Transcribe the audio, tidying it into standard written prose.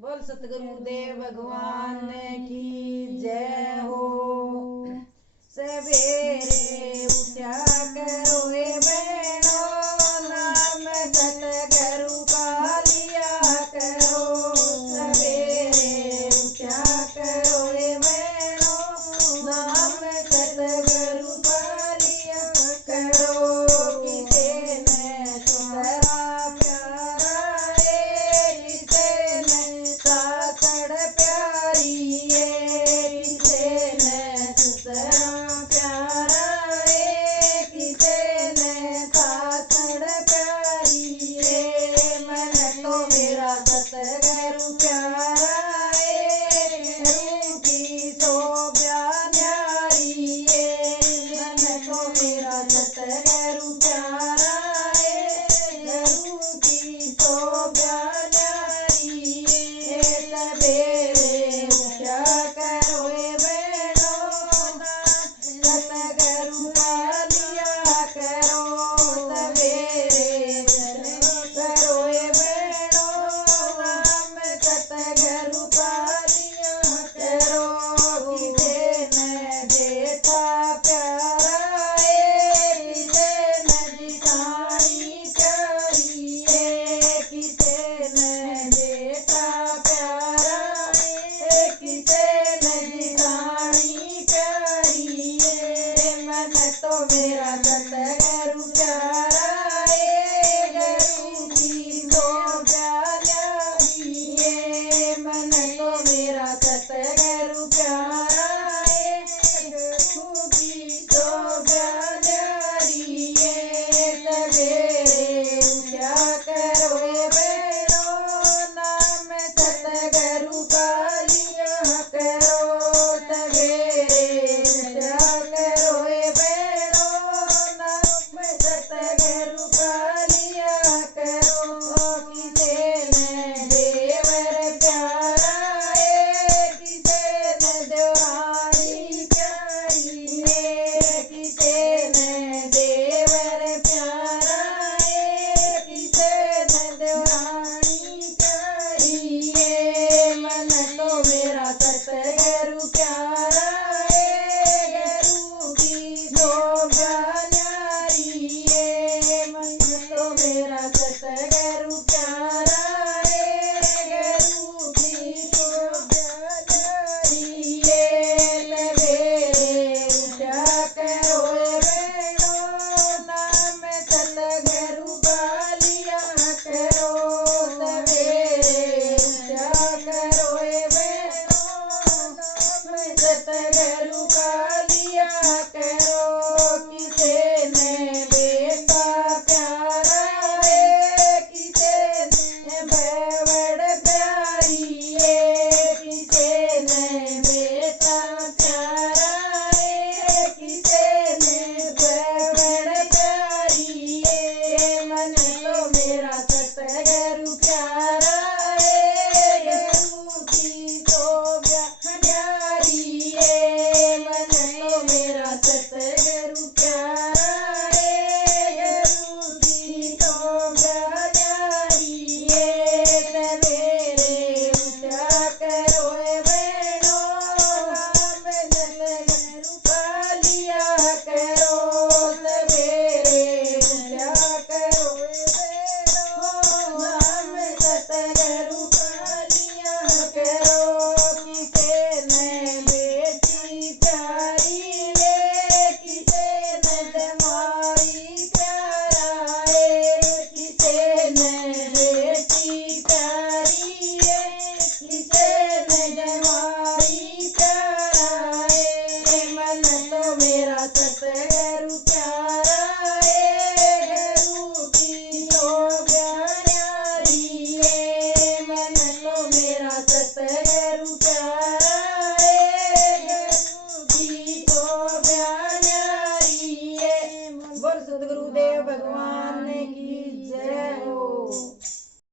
बोल सतगुरुदेव भगवान की जय हो। सवेरे उठा करो बहनो, नाम सतगुरु का लिया करो। सवेरे उठा करो बहनो, नाम सतगुरु का लिया करो। किसे ने सुतरा प्यारा है, किसे ने साकड़ प्यारी है। किसे ने सुतरा प्यारा है, किसे ने साकड़ प्यारी है। मन तो मेरा सतगुरु प्यारा है, गुरु की शोभा न्यारी है। मन तो मेरा सतगुरु प्यारा है, गुरु की शोभा न्यारी है। सवेरे उठा करो बहनो, सतगुरु का लिया करो। सवेरे करो बहनो, नाम सतगुरु का लिया करो। किसे ने देखा प्यारा है, किसे ने जिठानी प्यारी है। किसे ने देखा प्यारा है, किसे ने जिठानी प्यारी है। मन तो मेरा सतगुरु प्यारा है, गुरु की शोभा न्यारी है। मन तो मेरा सतगुरु प्यारा है, गुरु की शोभा न्यारी है। सवेरे उठा करो बहनो, नाम सतगुरु का लिया करो। सवेरे उठा करो बहनो, नाम सतगुरु का लिया करो। किसे ने देवर प्यारा है, किसे ने देवरानी प्यारी है। किसे ने देवर प्यारा है, किसे ने देवरानी प्यारी है। मन तो मेरा सतगुरु प्यारा है, गुरु की शोभा न्यारी है। मन तो मेरा सतगुरु प्यारा है, गुरु की शोभा न्यारी है। सवेरे उठा करो बहनो, नाम सतगुरु का लिया करो। सवेरे उठा करो बहनो, नाम सतगुरु का लिया करो। किसे ने बेटा प्यारा है, किसे ने बड़ प्यारी है। किसे ने बेटा प्यारा है, किसे ने बड़ प्यारी है। मन तो मेरा सतगुरु प्यारा है, गुरु की शोभा न्यारी है। मन तो मेरा सतगुरु प्यारा है, गुरु की शोभा न्यारी है। सवेरे उठा करो बहनो, नाम सतगुरु का लिया करो। सवेरे उठा करो बहनो, नाम सतगुरु का लिया करो। किसे ने बेटी प्यारी है, किसे ने जमाई प्यारा है। किसे ने बेटी प्यारी है, किसे ने जमाई प्यारा है। मन तो मेरा सतगुरु